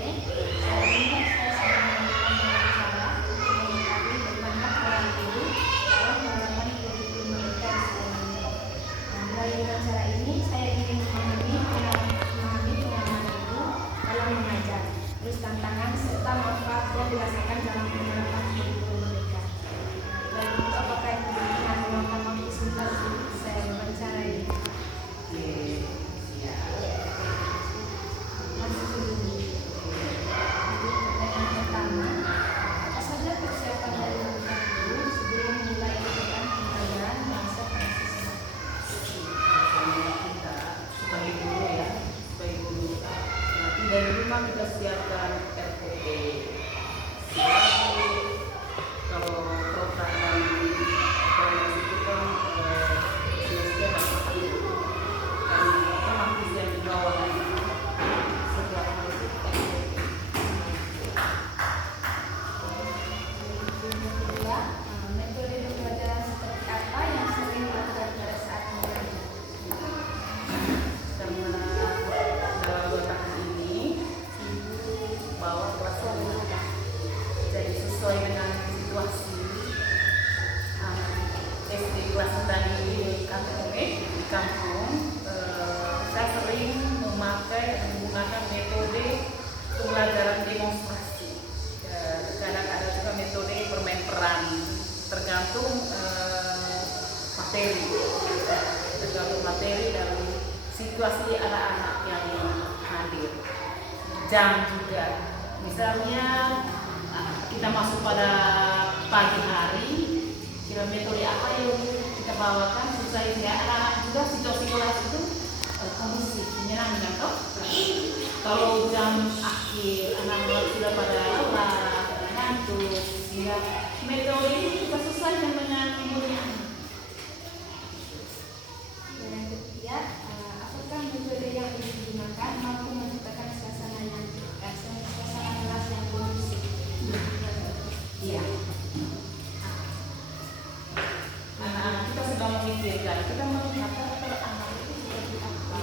Hari ini saya sedang melakukan wawancara untuk mengetahui bagaimana peran guru dalam penerapan kurikulum Merdeka di sekolah ini. Melalui wawancara ini saya ingin memahami pengalaman guru dalam mengajar, terus tantangan serta manfaat yang dirasakan dalam penerapan kurikulum Merdeka. Dan untuk apakah itu dengan memakan waktu sebentar untuk saya wawancarai. Masuk dulu. Pertanyaan pertama, apa saja persiapan yang dilakukan guru sebelum mulai kegiatan pembelajaran bahasa Prancis? Kita sebagai guru ya, sebagai guru. Nanti dari rumah kita siapkan RPP. Kalau program itu kan siap dan pasti dan otomatis yang di bawah setelah harus Kedua, metode pembelajaran seperti apa yang sering dilakukan pada saat mengajar? karena dalam 2 tahun ini ibu bawa kelas rumah, jadi sesuai dengan situasi SD kelas tadi di kampung, saya sering menggunakan metode pembelajaran demonstrasi. Kadang ada juga metode permain peran, tergantung materi dan situasi anak-anak yang hadir. Jam juga, misalnya kita masuk pada pagi hari, kira metode apa yang kita bawakan supaya anak-anak juga situasi kelas itu kondusif, menyenangkan toh. Kalau jam akhir anak-anak sudah pada lelah, ngantuk, sehingga metode ini kita sesuaikan dengan umurnya. Dan yang ketiga, apakah metode yang digunakan mampu menciptakan suasana kelas yang kondusif? Iya. Anak-anak kita sedang memikirkan, kita melihat karakter anak itu seperti apa.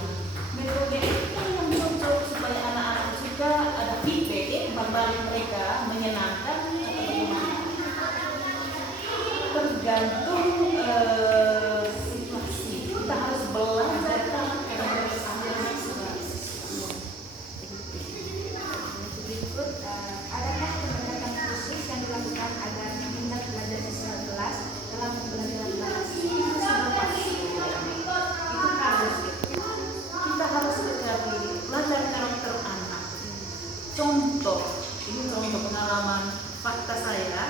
Metode itu yang cocok supaya anak-anak juga ada feedback kembali mereka menyenangkan atau bagaimana. Tergantung situasi. Kita harus belajar Berikut, adakah pendekatan khusus yang dilakukan agar minat belajar siswa kelas dalam pembelajaran bahasa itu sudah pasti? itu harus kita harus sekali belajar karakter anak. Contoh, ini contoh pengalaman fakta saya,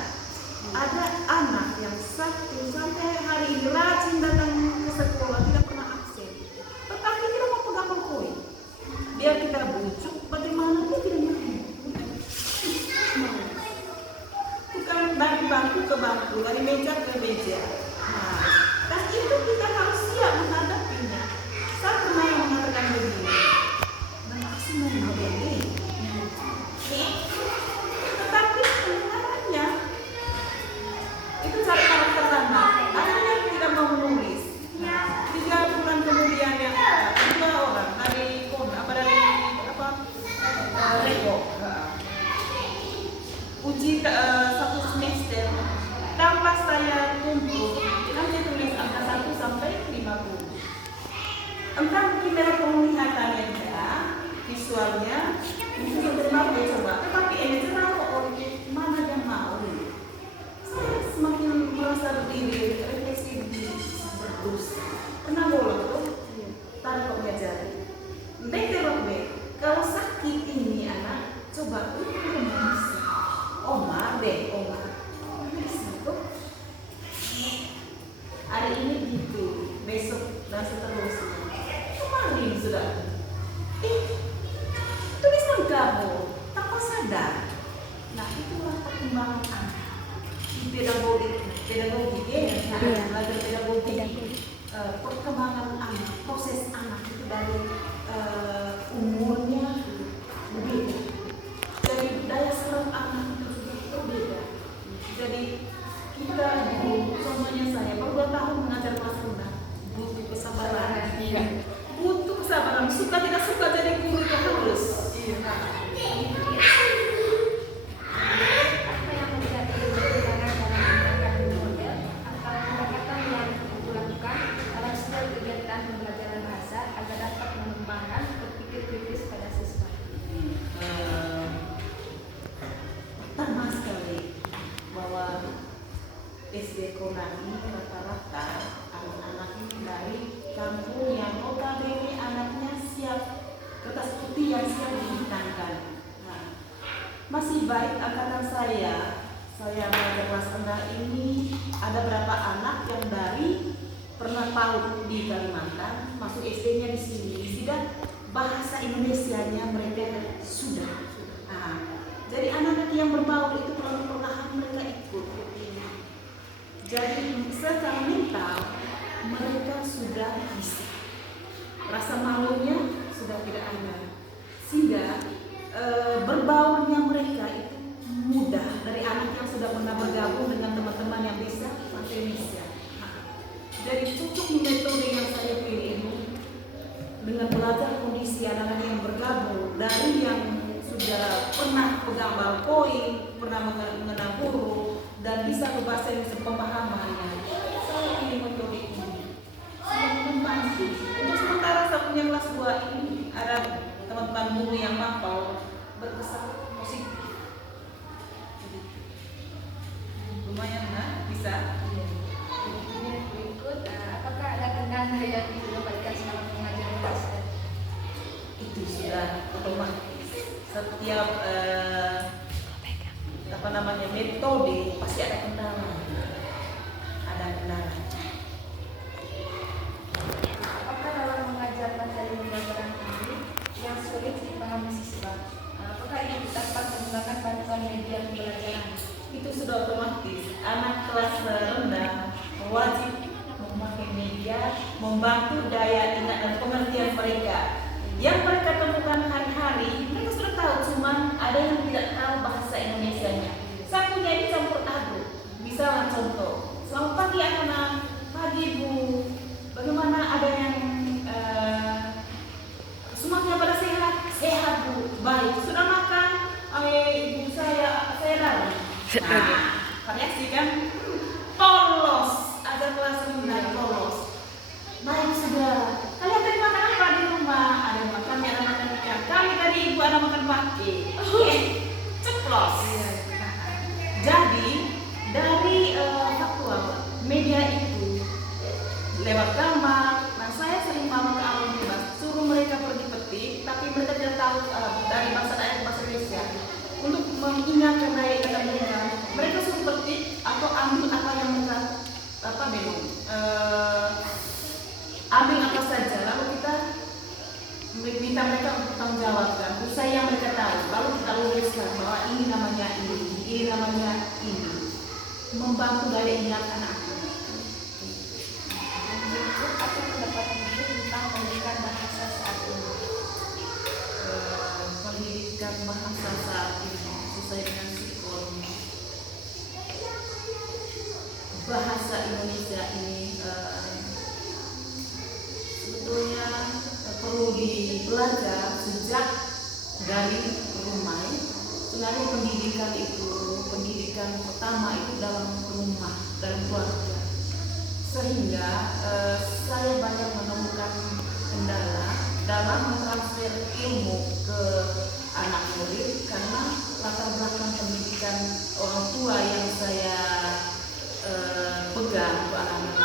ada anak yang sampai hari ini rajin datang ke sekolah, tidak pernah absen, tetapi tidak mau pegang koin. Biar kita bujuk bagaimana dia tidak mau. Bukan dari bangku ke bangku, dari meja ke meja. Nah, dan itu kita harus siap menghadapinya. Saya pernah mengatakan begini, dan pasti mau begini. Tetapi sebenarnya itu cara karakter anak. Anak yang tidak mau menulis. 3 bulan kemudian yang 2 orang dari Rego uji 1 semester tanpa saya tuntut, nanti tulis angka 1 sampai 50. Entah mungkin dari penglihatannya dia, visualnya bisa sampai 50 coba, tetapi ini cerah kok mana yang mau. Saya semakin merasa berdiri, refleksi diri, berdosa. Pernah bolong tuh, taruh kok ngajari. Kalau sakit ini anak, coba bisa. Oma, bisa tuh. Hari ini gitu, besok dan seterusnya. Kemarin sudah. Tulisan kamu tanpa sadar. Nah, itulah perkembangan anak. Pedagogi ya, belajar pedagogi. Perkembangan anak, proses anak itu dari umurnya berbeda. Jadi daya serap anak itu juga berbeda. Jadi kita contohnya saya baru 2 tahun mengajar kelas rendah, butuh kesabaran. Butuh kesabaran. Suka tidak suka jadi guru itu harus. sekolah ini rata-rata anak-anak ini dari kampung yang notabene anaknya siap kertas putih yang siap dihitangkan. Nah, masih baik angkatan saya mengajar kelas rendah ini ada berapa anak yang dari pernah PAUD di Kalimantan masuk SD-nya di sini, sehingga bahasa Indonesianya mereka sudah. Nah, jadi anak-anak yang berbaur itu perlahan-lahan mereka ikut. Jadi secara mental mereka sudah bisa. Rasa malunya sudah tidak ada. Sehingga berbaurnya mereka itu mudah dari anak yang sudah pernah bergabung dengan teman-teman yang bisa bahasa Indonesia. Jadi cocok metode yang saya pilih itu dengan belajar kondisi anak-anak yang bergabung dari yang sudah pernah pegang ballpoint, pernah mengenal guru dan bisa berbahasa Indonesia pemahamannya. Saya pilih metode ini. Saya membantu. Untuk sementara saya punya kelas 2 ini ada teman-teman guru yang mampu berkesan positif. Lumayan bisa. Berikut, apakah ada kendala yang didapatkan selama mengajar kelas? Itu sudah otomatis. Setiap metode pasti ada kendala. Apakah dalam mengajar materi pembelajaran ini yang sulit dipahami siswa? Apakah ini dapat menggunakan bantuan media pembelajaran? Itu sudah otomatis. Anak kelas rendah wajib memakai media, membantu daya ingat dan pengertian mereka. Yang mereka temukan hari-hari, mereka sudah tahu, cuman ada yang tidak tahu bahasa Indonesianya. Saya punya ini campur aduk. Misalnya contoh, selamat pagi anak-anak, pagi Bu. Bagaimana ada yang semuanya pada sehat? Sehat Bu, baik. Sudah makan? Ibu saya lari. Nah, variasi kan? Polos, ada kelas rendah polos. Baik sudah. Kalian tadi makan apa di rumah? Ada yang makan, ada makan ikan. Kami tadi ibu ada makan pake. Ceplos. Jadi dari faktual media itu lewat gambar. Nah saya sering bawa ke alam bebas, suruh mereka pergi petik, tapi mereka tidak tahu dari bahasa daerah ke bahasa Indonesia. Untuk mengingatkan daya ingat mereka, mereka suruh petik atau ambil apa yang mereka ambil apa saja, lalu kita minta mereka untuk tanggung jawabkan usai yang mereka tahu, lalu kita luruskan bahwa ini namanya ini namanya ini, membantu daya ingat anak. Apa pendapat Ibu tentang pendidikan bahasa saat ini? Pendidikan bahasa saat ini sesuai dengan psikologi bahasa Indonesia ini sebetulnya perlu dibelajar sejak dari rumah. Sebenarnya pendidikan pertama itu dalam rumah, dalam keluarga. Sehingga saya banyak menemukan kendala dalam mentransfer ilmu ke anak murid karena latar belakang pendidikan orang tua yang saya pegang untuk anak-anak.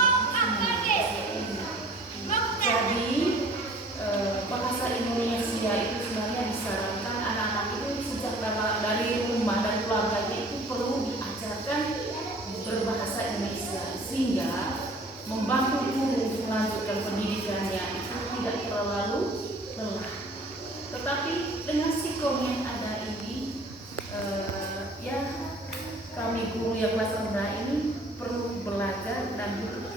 Jadi bahasa Indonesia itu sebenarnya disarankan anak-anak itu sejak dari rumah dan keluarganya itu perlu diajarkan berbahasa Indonesia sehingga membantu guru untuk melanjutkan pendidikannya itu tidak terlalu lelah. Tetapi dengan sikom yang ada ini, ya kami guru yang kelas rendah ini perlu belajar dan butuh